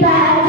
Happy.